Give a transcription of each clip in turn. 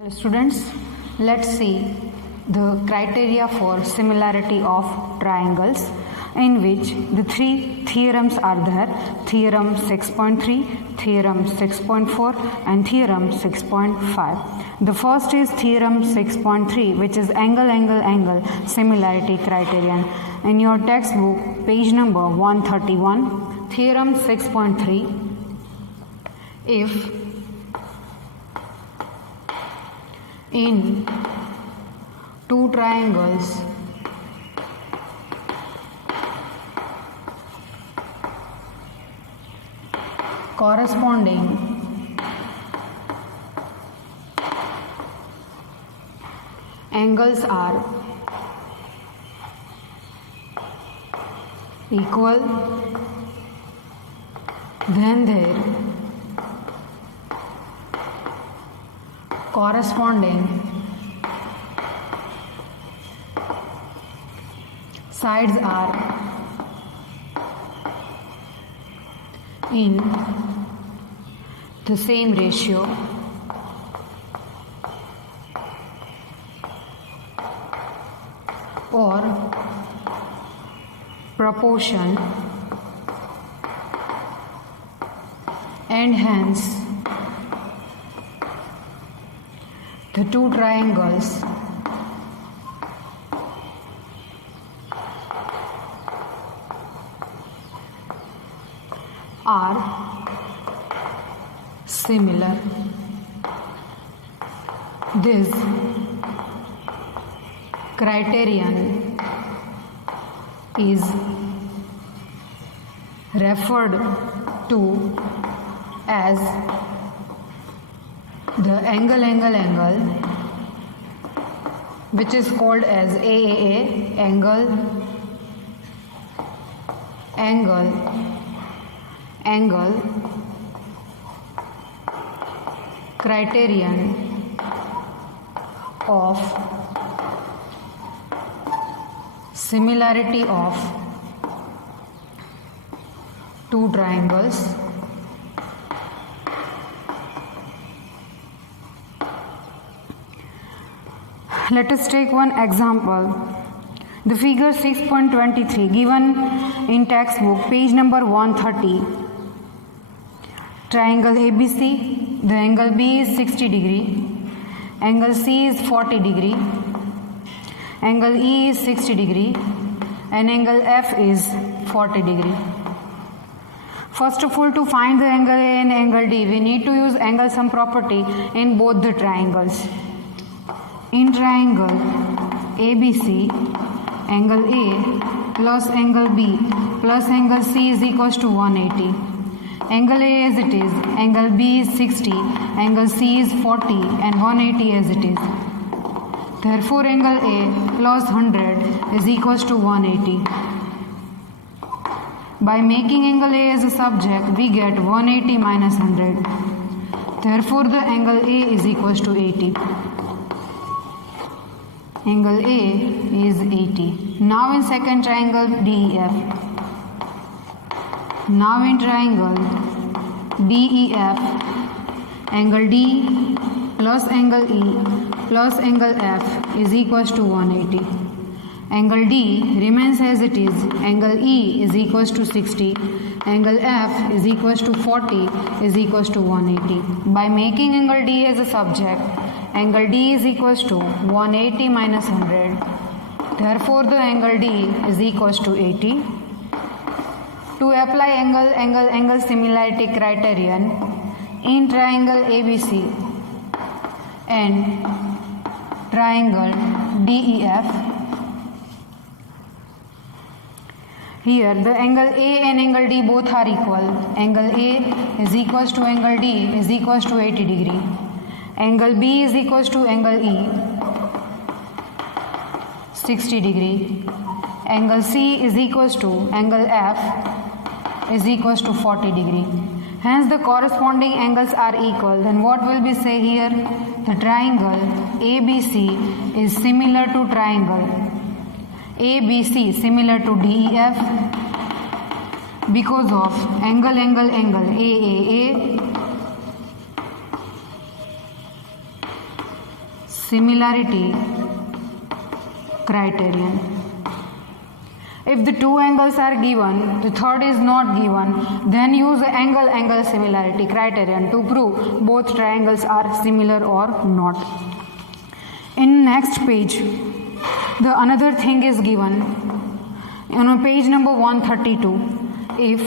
Hello students, let's see the criteria for similarity of triangles, in which the three theorems are there: theorem 6.3, theorem 6.4 and theorem 6.5. The first is theorem 6.3, which is angle similarity criterion. In your textbook, page number 131, theorem 6.3, if in two triangles corresponding angles are equal, then their corresponding sides are in the same ratio or proportion, and hence the two triangles are similar. This criterion is referred to as the angle, which is called as AAA, angle criterion of similarity of two triangles. Let us take one example. The figure 6.23 given in textbook, page number 130. Triangle ABC, the angle B is 60 degree, angle C is 40 degree, angle E is 60 degree, and angle F is 40 degree. First of all, to find the angle A and angle D, we need to use angle sum property in both the triangles. In triangle ABC, angle A plus angle B plus angle C is equals to 180. Angle A as it is, angle B is 60, angle C is 40 and 180 as it is. Therefore, angle A plus 100 is equals to 180. By making angle A as a subject, we get 180 minus 100. Therefore, the angle A is equals to 80. Angle A is 80. Now in second triangle DEF. Now in triangle DEF, angle D plus angle E plus angle F is equals to 180. Angle D remains as it is. Angle E is equals to 60. Angle F is equals to 40 is equals to 180. By making angle D as a subject, angle D is equals to 180 minus 100. Therefore, the angle D is equals to 80. To apply angle similarity criterion in triangle ABC and triangle DEF, here the angle A and angle D both are equal. Angle A is equals to angle D is equals to 80 degree. Angle B is equals to angle E 60 degree. Angle C is equals to angle F is equals to 40 degree. Hence the corresponding angles are equal. Then what will we say here? The triangle ABC is similar to triangle ABC similar to DEF because of angle AAA similarity criterion. If the two angles are given, the third is not given, then use the angle similarity criterion to prove both triangles are similar or not. In next page, the another thing is given. On page number 132, if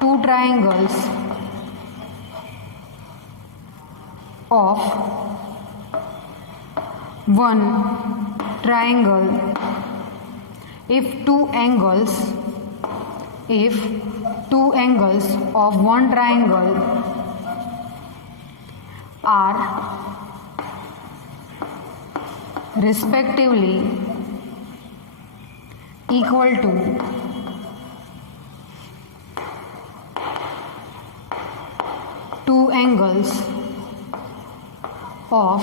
two triangles of one triangle, if two angles of one triangle are respectively equal to two angles of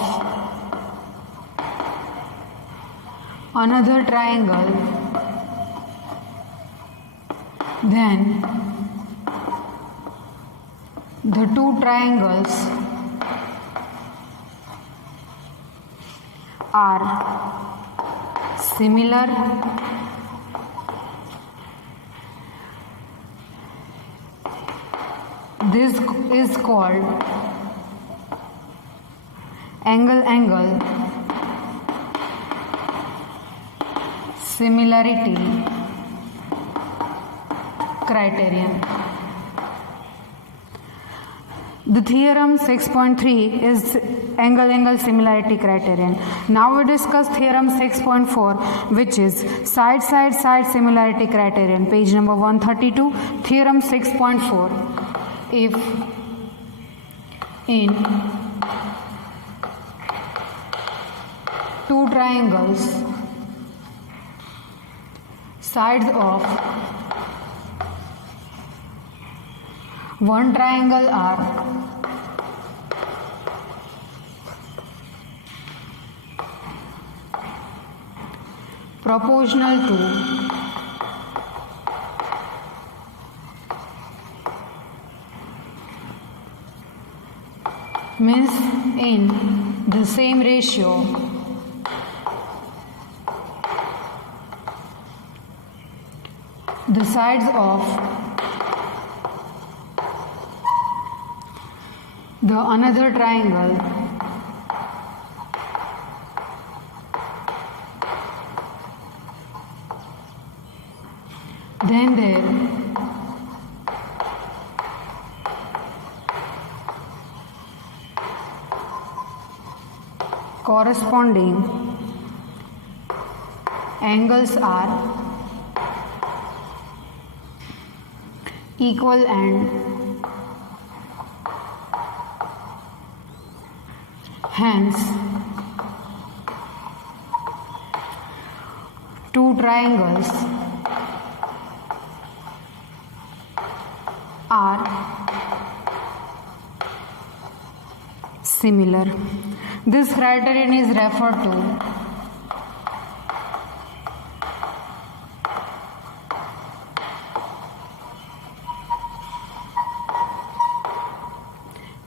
another triangle, then the two triangles are similar This is called angle similarity criterion. The theorem 6.3 is angle similarity criterion. Now we discuss theorem 6.4, which is side similarity criterion, page number 132. Theorem 6.4. If in two triangles, sides of one triangle are proportional to means in the same ratio, the sides of the another triangle then their corresponding angles are equal and hence two triangles are similar. This criterion is referred to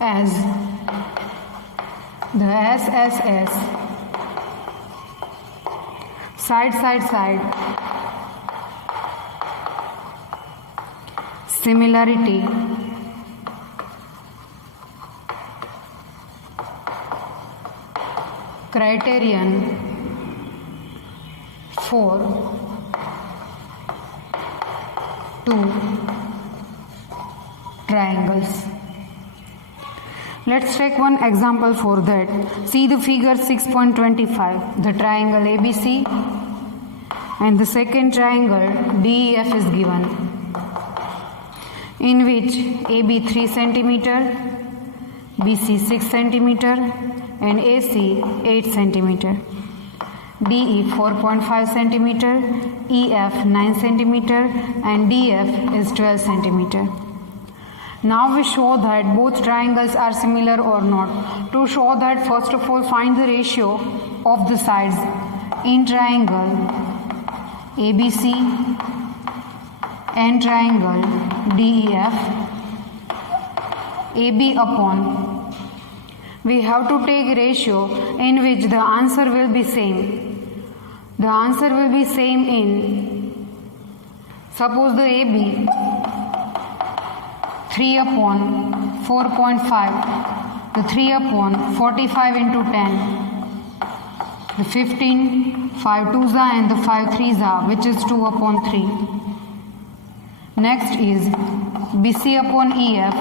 as the SSS, side similarity criterion for two triangles. Let's take one example for that. See the figure 6.25. The triangle ABC and the second triangle DEF is given, in which AB 3 cm, BC 6 cm and AC 8 cm, DE 4.5 cm, EF 9 cm and DF is 12 cm. Now we show that both triangles are similar or not. To show that, first of all, find the ratio of the sides in triangle ABC and triangle DEF. AB upon we have to take ratio in which the answer will be same. The answer will be same in, suppose the AB 3 upon 4.5, the 3 upon 45 into 10, the 15, 5 2s are and the 5 3s are, which is 2 upon 3. Next is BC upon EF,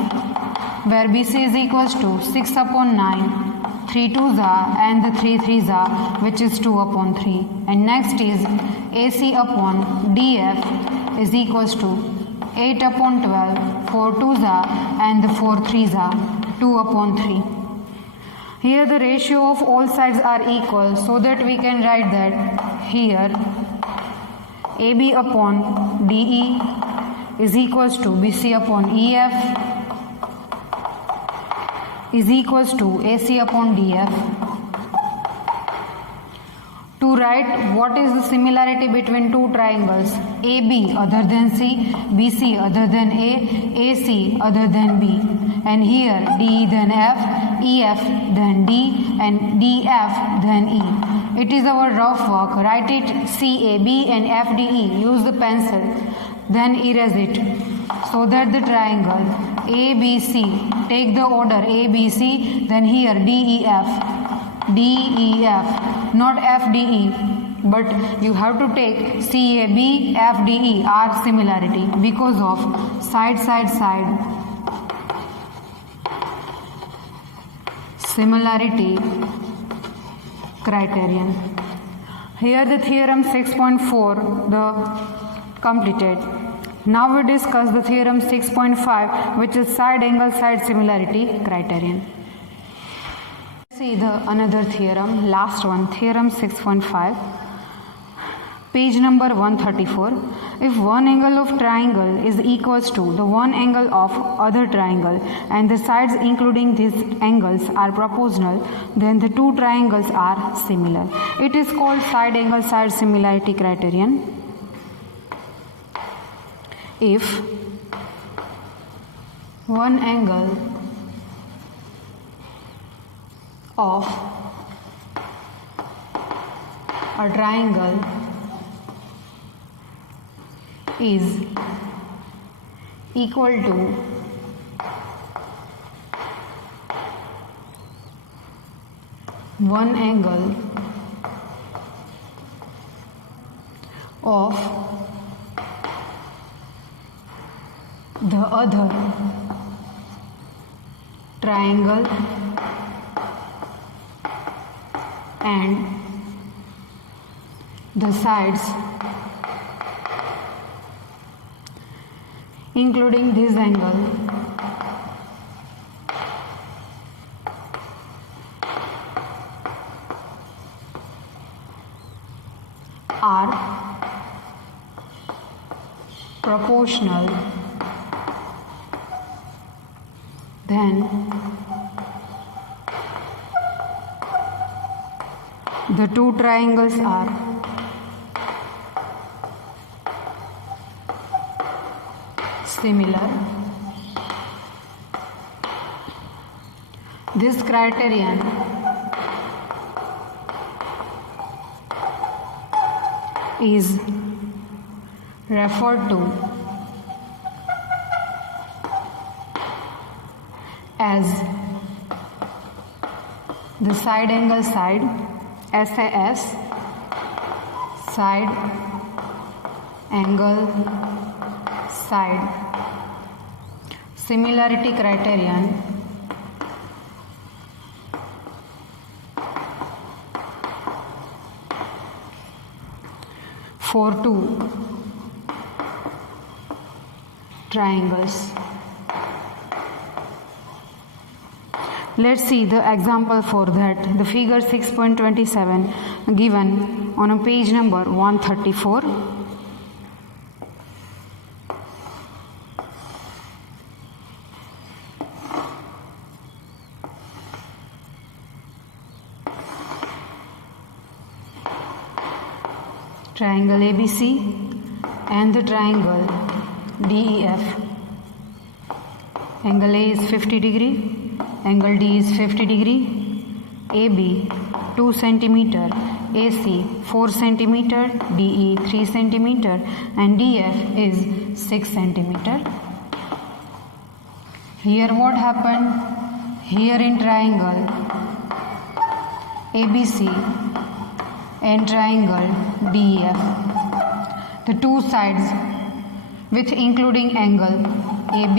where BC is equals to 6 upon 9, 3 2s are and the 3 3s are, which is 2 upon 3. And next is AC upon DF is equals to 8 upon 12, 4 2s are and the 4 3s are, 2 upon 3. Here the ratio of all sides are equal, so that we can write that here AB upon DE is equals to BC upon EF is equals to AC upon DF. To write what is the similarity between two triangles, AB other than C, BC other than A, AC other than B, and here DE then F, EF then D, and DF then E. It is our rough work. Write it CAB and FDE. Use the pencil, then erase it, so that the triangle ABC, take the order ABC, then here DEF, not FDE, but you have to take CAB, FDE are similarity because of side similarity criterion. Here the theorem 6.4 the completed. Now we discuss the theorem 6.5, which is side angle side similarity criterion. See the another theorem, last one, theorem 6.5, page number 134. If one angle of triangle is equals to the one angle of other triangle and the sides including these angles are proportional, then the two triangles are similar. It is called side angle side similarity criterion. If one angle of a triangle is equal to one angle of the other triangle and the sides including this angle are proportional, then the two triangles are similar. This criterion is referred to as the side angle side, SAS, side angle side similarity criterion for two triangles. Let's see the example for that. The figure 6.27 given on a page number 134. Triangle ABC and the triangle DEF. Angle A is 50 degree angle D is 50 degree, AB 2 centimeter, AC 4 centimeter, DE 3 centimeter, and DF is 6 centimeter. Here what happened? Here in triangle ABC and triangle DEF, the two sides with including angle AB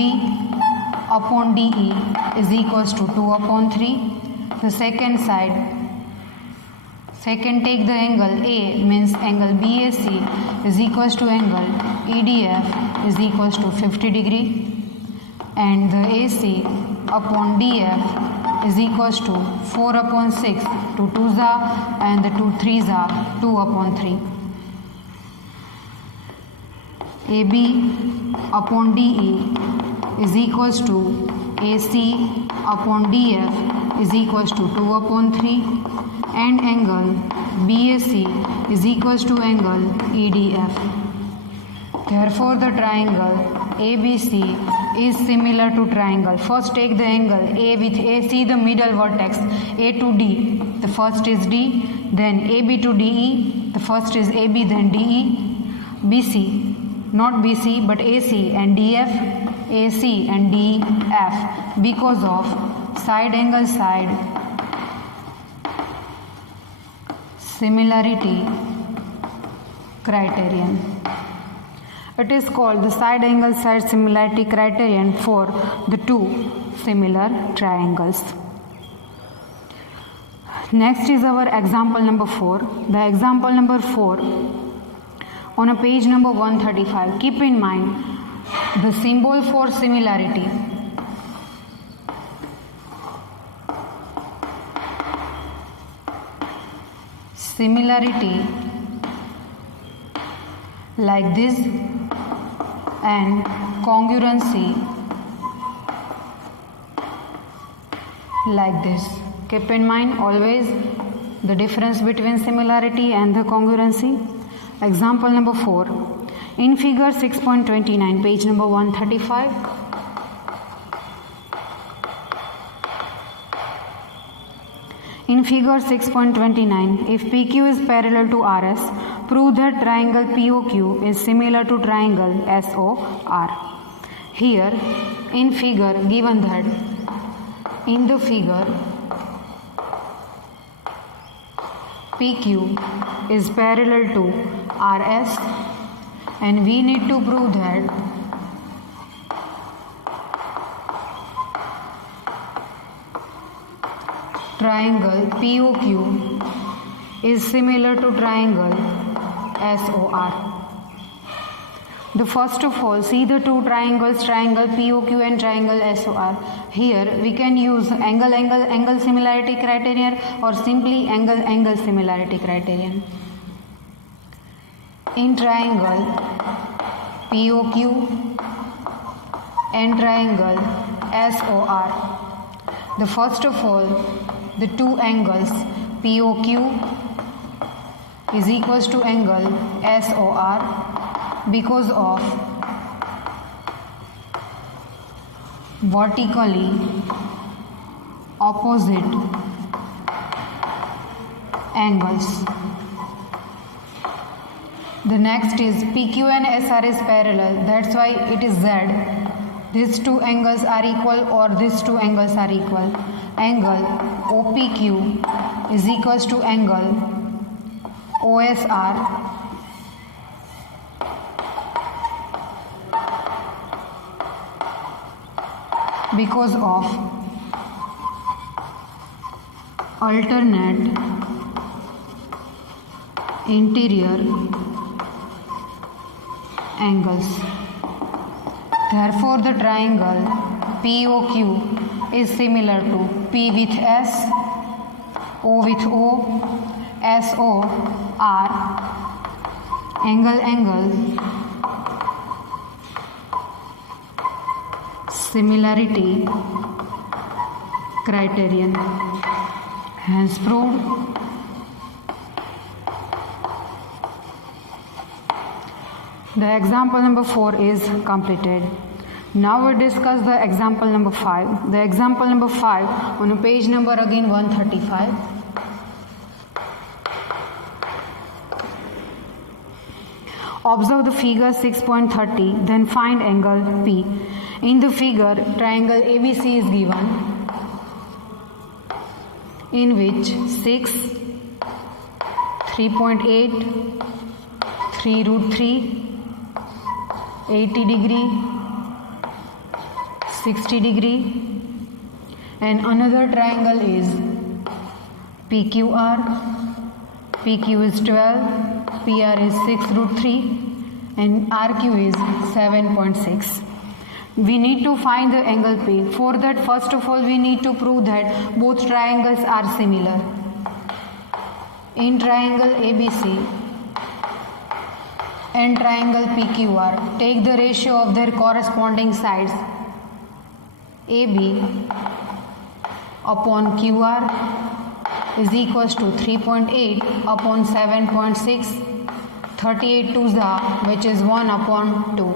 upon DE is equals to 2 upon 3. The second side, take the angle A, means angle BAC is equals to angle EDF is equals to 50 degree, and the AC upon DF is equals to 4 upon 6, 2 2s are, and the 2 3s are 2 upon 3. AB upon DE is equals to AC upon DF is equals to 2 upon 3, and angle BAC is equals to angle EDF. Therefore, the triangle ABC is similar to triangle. First take the angle A with AC, the middle vertex, A to D. The first is D, then AB to DE. The first is AB, then DE. BC, not BC but AC and DF, AC and DF, because of side angle side similarity criterion. It is called the side angle side similarity criterion for the two similar triangles. Next is our example number 4. The example number 4 on a page number 135. Keep in mind the symbol for similarity. Similarity like this, and congruency like this. Keep in mind always the difference between similarity and the congruency. Example number 4. In figure 6.29, page number 135. In figure 6.29, if PQ is parallel to RS, prove that triangle POQ is similar to triangle SOR. Here in figure given that in the figure PQ is parallel to RS, and we need to prove that triangle POQ is similar to triangle SOR. The first of all, see the two triangles, triangle POQ and triangle SOR. Here we can use angle similarity criterion or simply angle similarity criterion. In triangle POQ and triangle SOR, the first of all, the two angles POQ is equals to angle SOR because of vertically opposite angles. The next is PQ and SR is parallel, that's why it is Z. These two angles are equal or these two angles are equal. Angle OPQ is equals to angle OSR because of alternate interior angles. Therefore, the triangle POQ is similar to P with S, O with O, SO, R, angle, similarity criterion. Hence proved. The example number 4 is completed. Now we discuss the example number 5. The example number 5 on page number again 135. Observe the figure 6.30, then find angle P. In the figure, triangle ABC is given, in which 6, 3.8, 3 root 3, 80 degree, 60 degree, and another triangle is PQR. PQ is 12, PR is 6 root 3, and RQ is 7.6. We need to find the angle P. For that, first of all, we need to prove that both triangles are similar. In triangle ABC and triangle PQR, take the ratio of their corresponding sides AB upon QR is equals to 3.8 upon 7.6, 38 to the, which is 1 upon 2.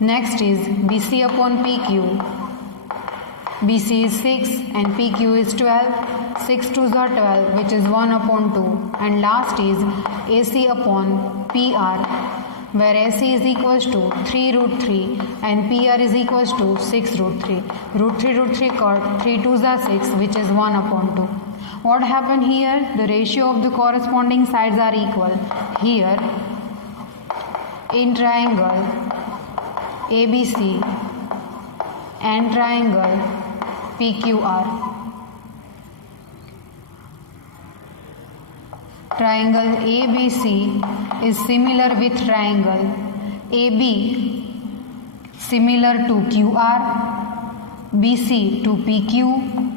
Next is BC upon PQ. BC is 6 and PQ is 12. 6 to the 12, which is 1 upon 2. And last is AC upon PR, where AC is equals to 3 root 3 and PR is equals to 6 root 3. Root 3 cut 3 to the 6, which is 1 upon 2. What happened here? The ratio of the corresponding sides are equal. Here, in triangle ABC and triangle PQR, triangle ABC is similar with triangle AB similar to QR, BC to PQ,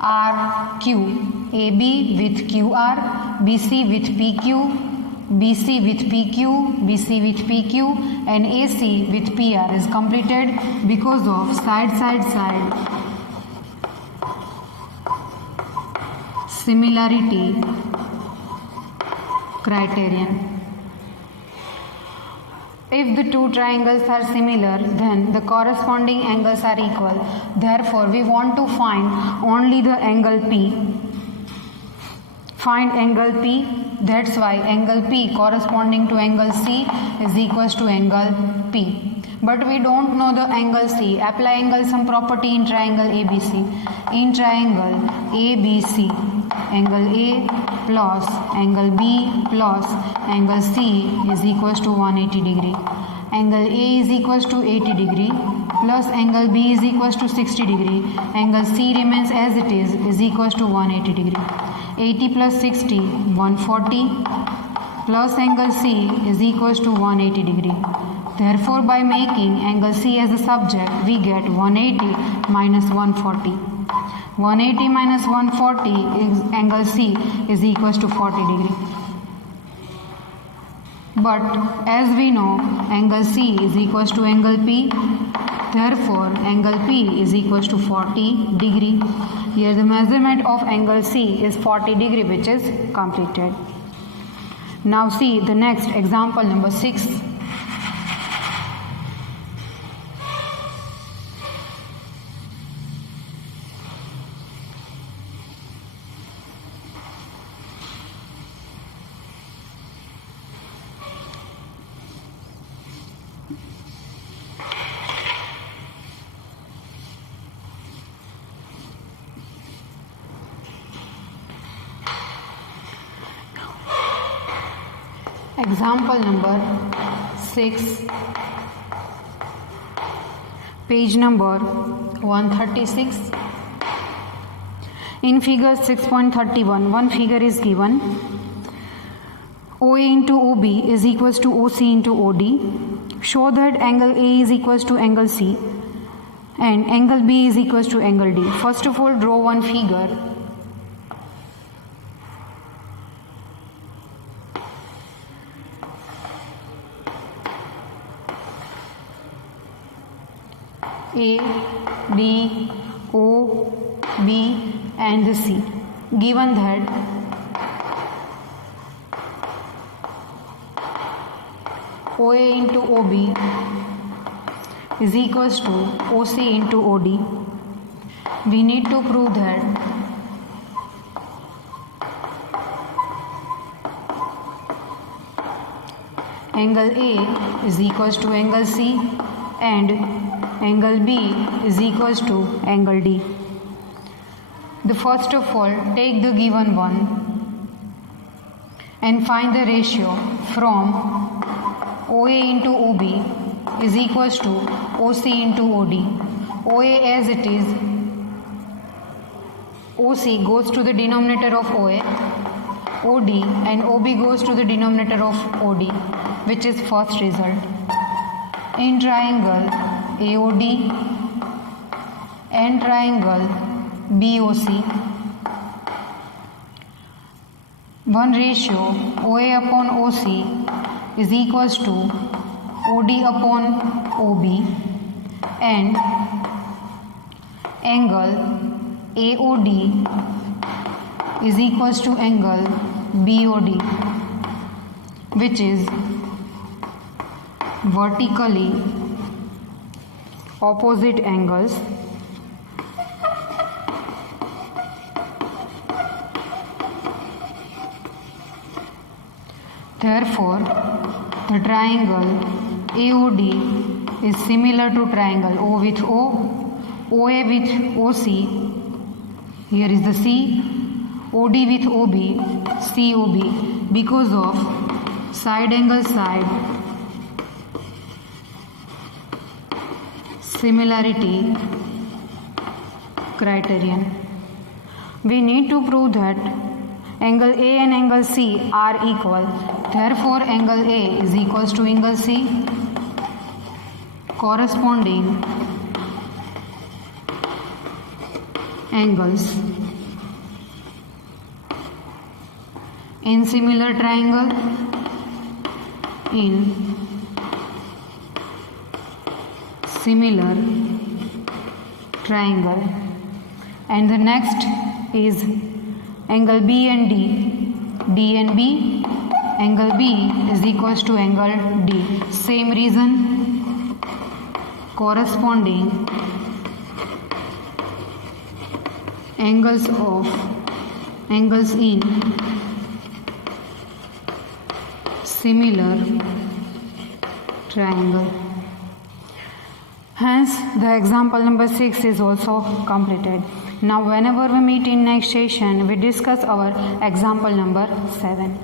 RQ, AB with QR, BC with PQ, BC with PQ, BC with PQ, and AC with PR is completed because of side similarity criterion. If the two triangles are similar, then the corresponding angles are equal. Therefore, we want to find only the angle P. Find angle P. That's why angle P corresponding to angle C is equals to angle P. But we don't know the angle C. Apply angle sum property in triangle ABC. In triangle ABC, angle A plus angle B plus angle C is equals to 180 degree. Angle A is equals to 80 degree plus angle B is equals to 60 degree. Angle C remains as it is equals to 180 degree. 80 plus 60, 140 plus angle C is equals to 180 degree. Therefore, by making angle C as a subject, we get 180 minus 140. 180 minus 140 is angle C is equals to 40 degree. But as we know, angle C is equals to angle P. Therefore, angle P is equals to 40 degree. Here the measurement of angle C is 40 degree, which is completed. Now see the next example number 6. Example number 6, page number 136. In figure 6.31, one figure is given. OA into OB is equals to OC into OD. Show that angle A is equals to angle C and angle B is equals to angle D. First of all, draw one figure. A, B, O, B and C. Given that OA into OB is equals to OC into OD. We need to prove that angle A is equals to angle C and angle B is equals to angle D. The first of all, take the given one and find the ratio from OA into OB is equals to OC into OD. OA as it is, OC goes to the denominator of OA, OD and OB goes to the denominator of OD, which is first result. In triangle AOD and triangle BOC, one ratio OA upon OC is equals to OD upon OB and angle AOD is equals to angle BOD, which is vertically opposite angles. Therefore, the triangle AOD is similar to triangle O with O, OA with OC, here is the C, OD with OB, COB, because of side angle side similarity criterion. We need to prove that angle A and angle C are equal. Therefore, angle A is equals to angle C. Corresponding angles in similar triangle in similar triangle. And the next is angle B and D, D and B, angle B is equals to angle D. Same reason, corresponding angles in similar triangle. Hence, the example number 6 is also completed. Now, whenever we meet in next session, we discuss our example number 7.